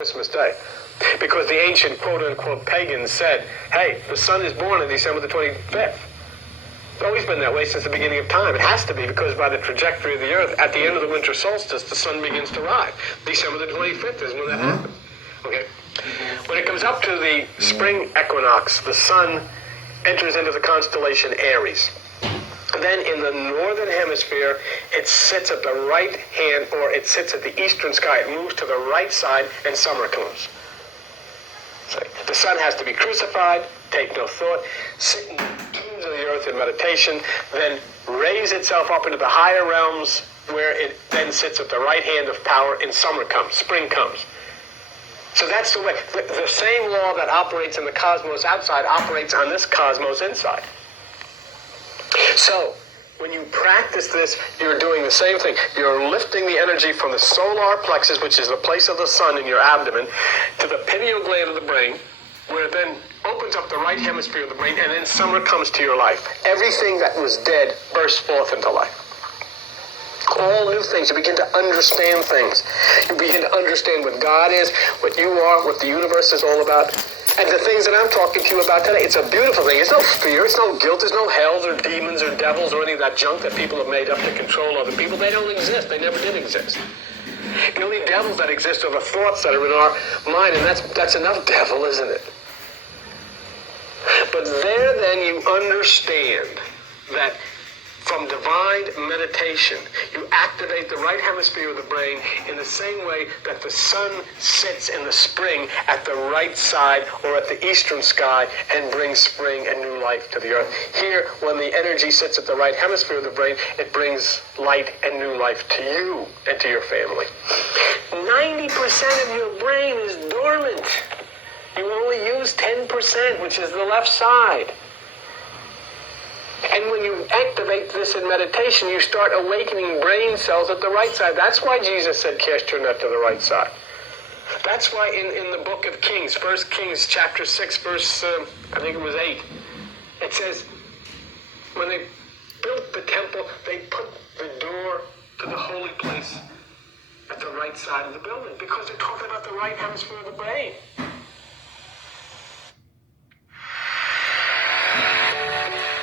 Christmas Day. Because the ancient quote-unquote pagans said, hey, the sun is born on December the 25th. It's always been that way since the beginning of time. It has to be, because by the trajectory of the earth, at the end of the winter solstice, the sun begins to rise. December the 25th is when that happens. Okay? When it comes up to the spring equinox, the sun enters into the constellation Aries. Then in the northern hemisphere, it sits at the right hand, or it sits at the eastern sky. It moves to the right side, and summer comes. So the sun has to be crucified, take no thought, sit in the tombs of the earth in meditation, then raise itself up into the higher realms, where it then sits at the right hand of power, and summer comes, spring comes. So that's the way. The same law that operates in the cosmos outside operates on this cosmos inside. So, when you practice this, you're doing the same thing. You're lifting the energy from the solar plexus, which is the place of the sun in your abdomen, to the pineal gland of the brain, where it then opens up the right hemisphere of the brain, and then summer comes to your life. Everything that was dead bursts forth into life. All new things. You begin to understand things. You begin to understand what God is, what you are, what the universe is all about. And the things that I'm talking to you about today, it's a beautiful thing. It's no fear, it's no guilt, there's no hells or demons or devils or any of that junk that people have made up to control other people. They don't exist. They never did exist. The only devils that exist are the thoughts that are in our mind, and that's enough devil, isn't it? But there then you understand that from divine meditation, you activate the right hemisphere of the brain in the same way that the sun sits in the spring at the right side or at the eastern sky and brings spring and new life to the earth. Here, when the energy sits at the right hemisphere of the brain, it brings light and new life to you and to your family. 90% of your brain is dormant. You only use 10%, which is the left side. And when you activate this in meditation, you start awakening brain cells at the right side. That's why Jesus said, cast your net to the right side. That's why in the book of Kings, 1 Kings chapter 6, verse, I think it was 8, it says, when they built the temple, they put the door to the holy place at the right side of the building, because they're talking about the right hemisphere of the brain.